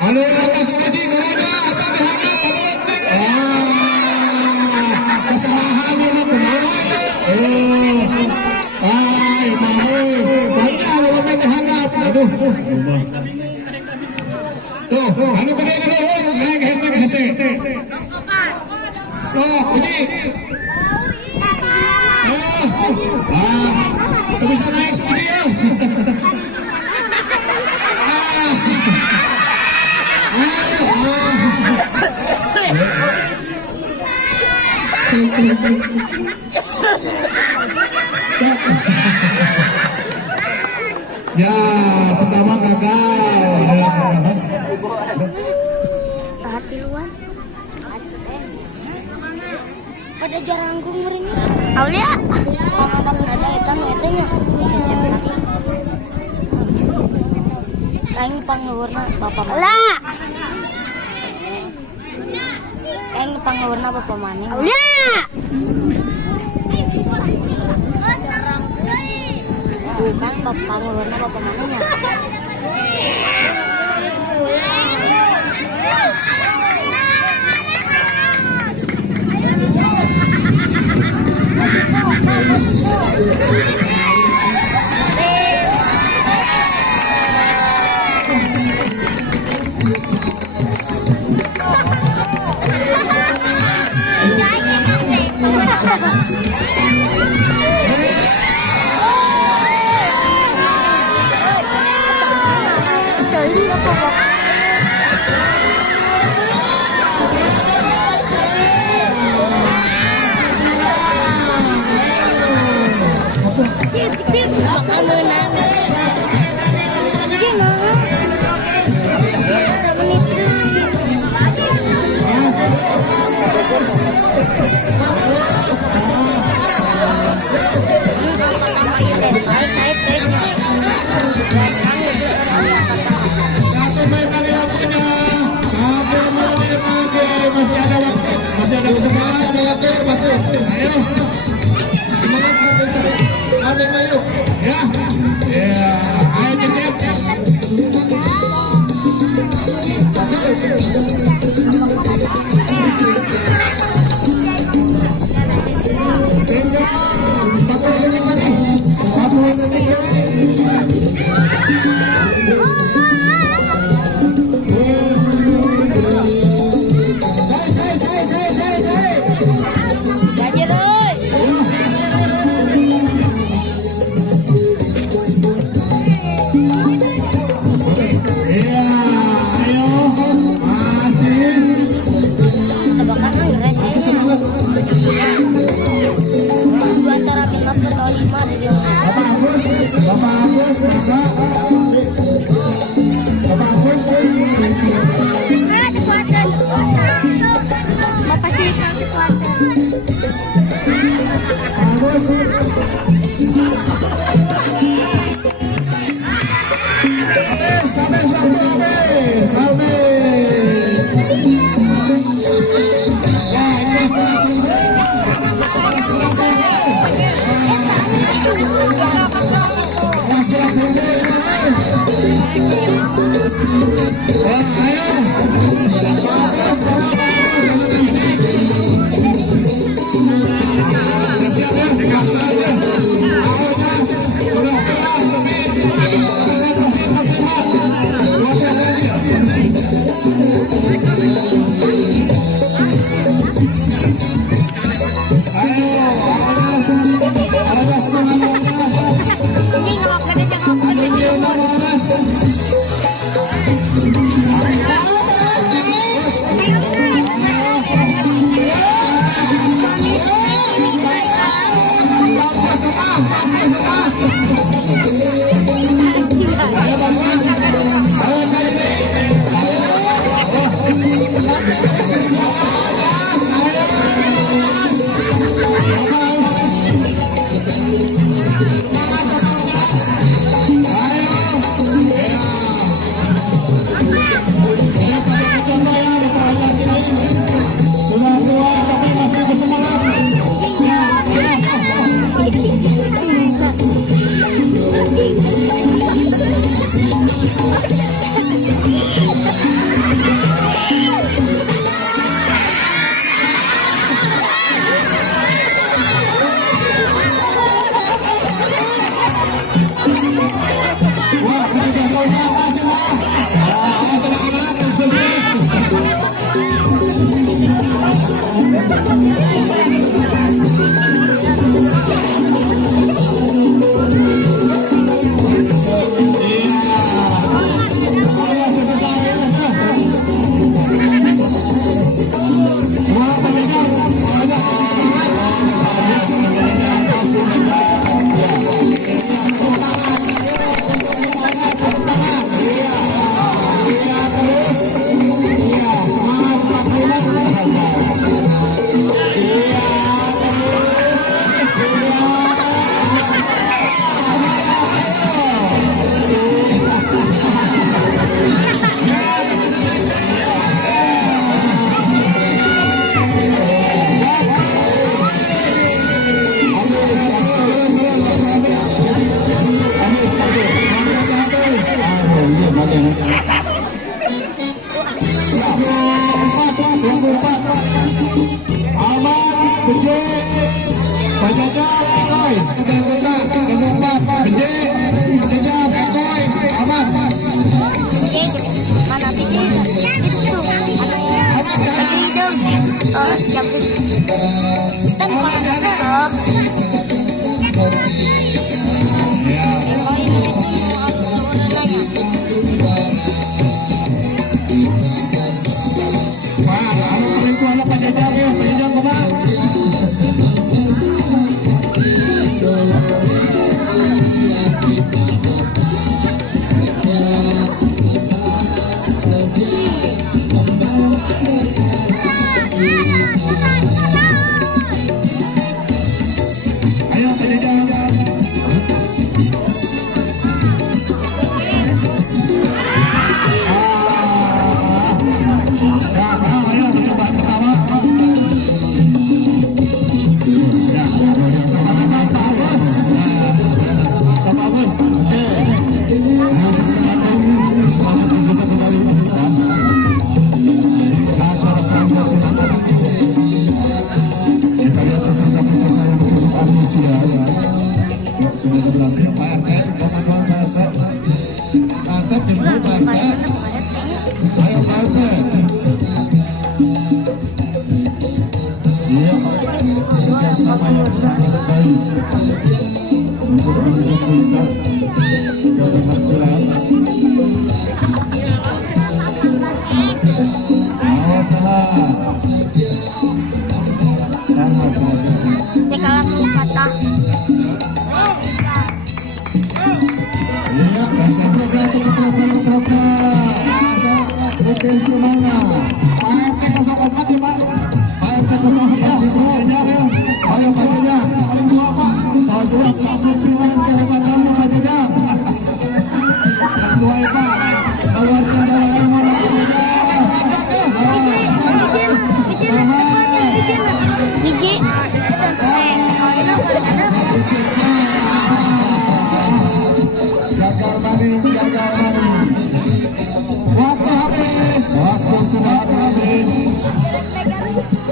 Halo, atas lagi karena apa kesalahan ini benar. Baiklah kalau berhanap. Aduh. Tuh, anu benar dulu, naik handbag hese. Oh, ini. Bisa naik seperti ya. Ya, pertama gagal. Hati luan. Pada jaranggung ini. Aulia. Ada etang-etangnya. Cecep lagi. Sekarang pangwarna bapak mana? Lah. Yang pangwarna bapak mana? Aulia. Bukan bapak warna bapak mananya. Masih ada kesempatan, ada waktu, masuk. Ayo. Semangat, ayo. Ya. Ya, ayo Cecep.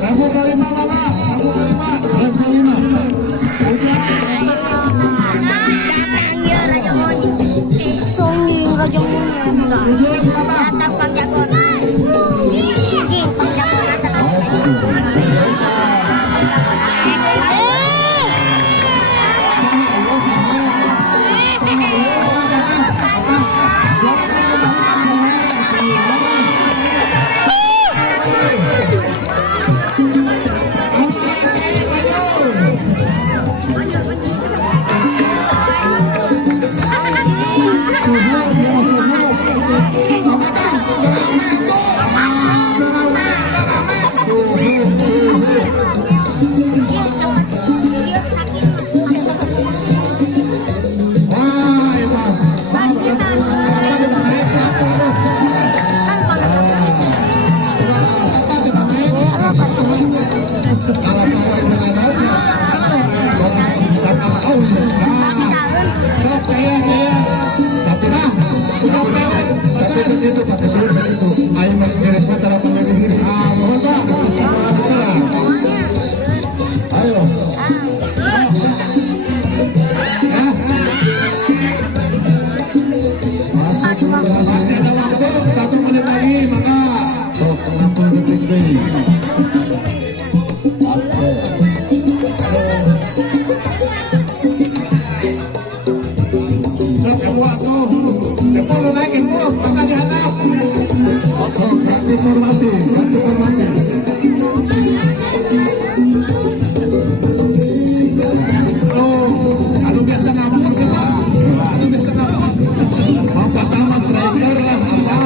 Rabu kelima mana? Rabu kelima. Masih ada waktu 1 menit lagi, maka sok 60 detik deh. Sok kamu atuh, kamu naikin bu, maka dihanap. Sok ganti formasi, ganti formasi. Anu biasa ngapus ya Pak, anu biasa ngapus. Mau pertama striker lah apa?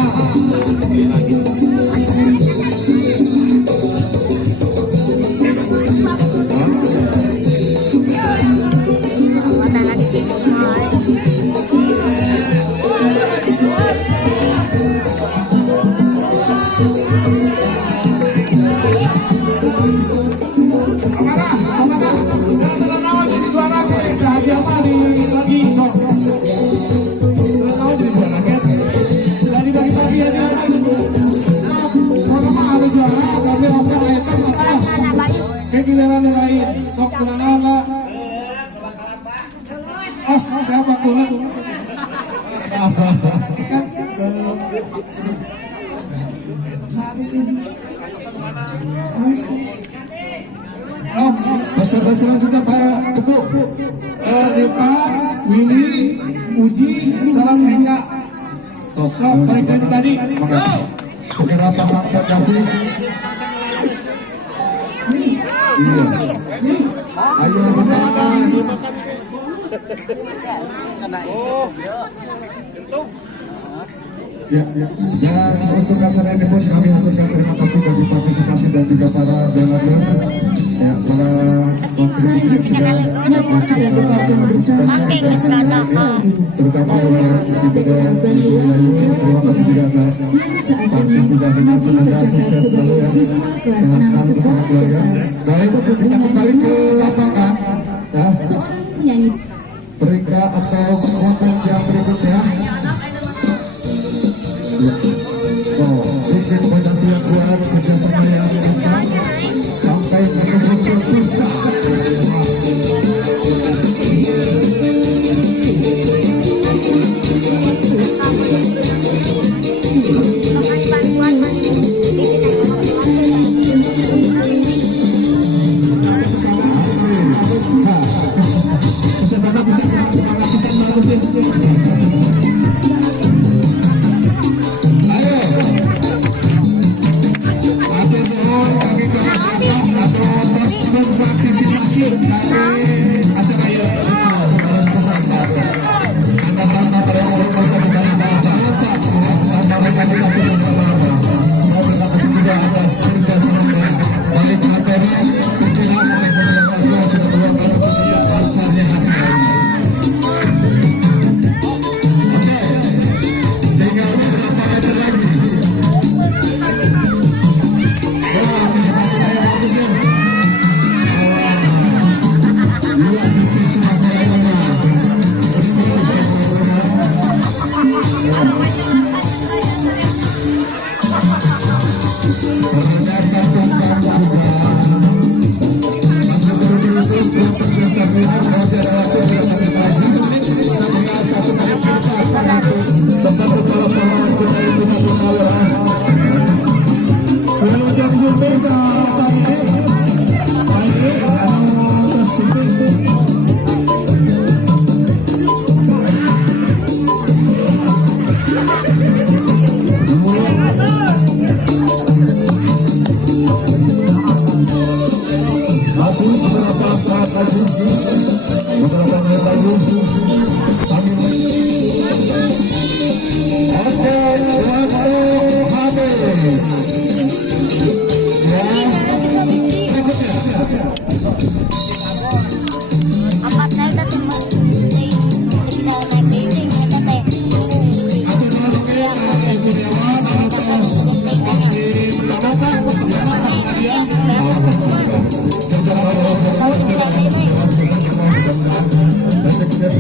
Giliran lain, sok kenal lah. Os, siapa kulit? Kan Basa-basa juga Pak Cekuk, Depas, Willy, Uji, Salam Eka. Sok baik tadi. Segera pasang kasih. Iya. Ayo makan. Ya, dan untuk acara ini pun kami aturkan terima kasih bagi partisipasi dan juga para donatur, ya, para kontribusi juga terutama oleh Bidang terima kasih juga atas partisipasinya, semoga sukses selalu ya, sehat selalu bersama keluarga. Baik, kita kembali ke lapangan ya, peringkat atau konten yang berikutnya. Bikin banyak yang kuat, kerjasama yang lancar sampai betul-betul puncak.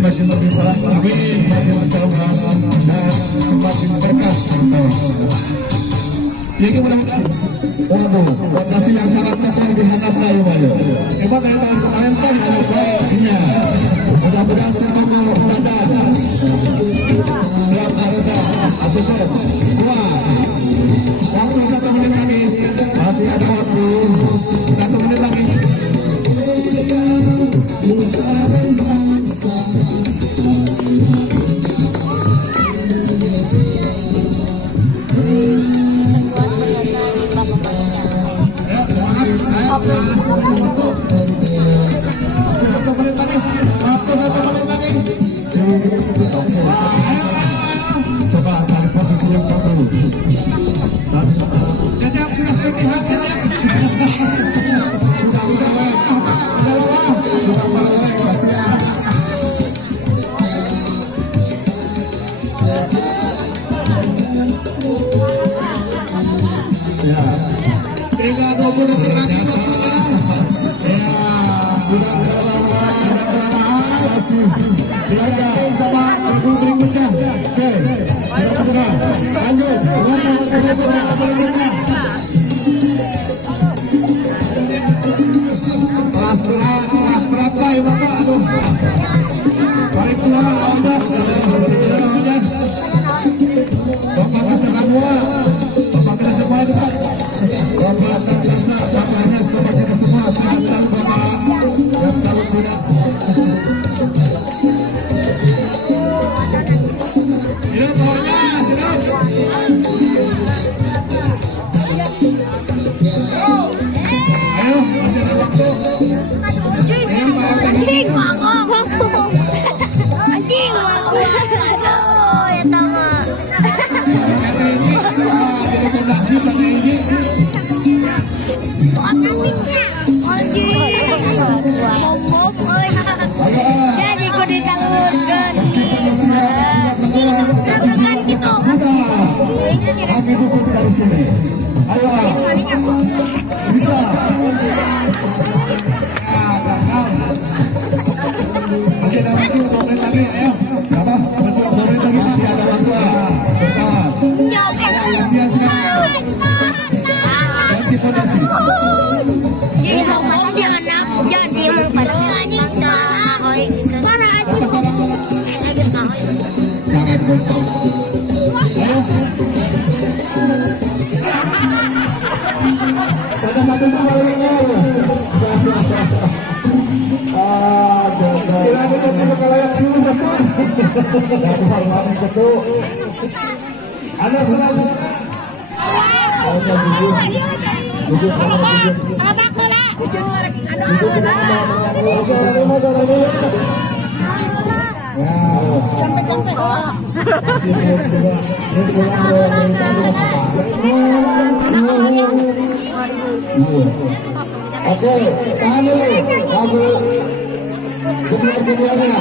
semakin berlimpah, amin, semakin bertambah dan semakin berkah. Jadi mudah-mudahan, waduh, fondasi yang sangat kokoh dihangat layu mayu. Hebat ya tahun kemarin kan ada baiknya. Mudah-mudahan sekokoh badan. Siap Arisa, Acocok, kuat. Waktu 1 menit lagi, masih ada waktu 1 menit lagi. Coba cari posisi yang bagus. Jajak sudah terlihat, Jajak. Sudah melewek. Sudah melewek, kasihan. Ya. 3:20 detik lagi. Ya, sudah melewek. Silakan sama lagu berikutnya. Oke, sudah terdengar. Lanjut, warna berikutnya. Kelas berat lah, Bapak. Aduh. Balik pulang, awas. Awas. Bapak kasih semua. Bapak kasih semua juga. Bapak tak biasa. Bapaknya Bapak kita semua. Sehat selalu Bapak. Ya selalu punya. Jadi ku ditalurkan. Kami dukung dari sini. Ayo, bisa. Masih ada waktu 2 menit lagi, ayo. Apa? 2 menit lagi masih ada waktu. Latihan juga. Ganti fondasi. Jangan sih pada Sangat betul. Ayo. Pada satu sama lainnya. Kira kita kalayak dulu betul. Betul. Ada selanjutnya. Oke, tahan dulu. Lagu junior-juniornya.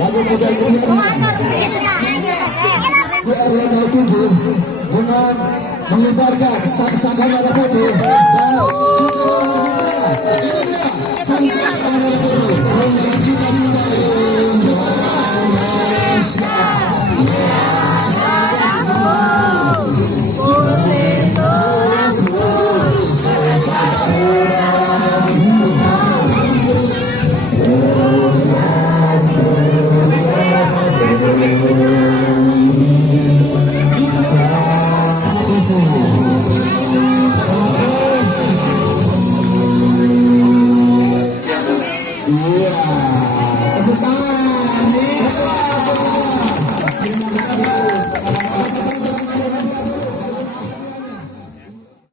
Lagu junior-juniornya. Di area 07 dengan mengibarkan sang-sang kamera putih dan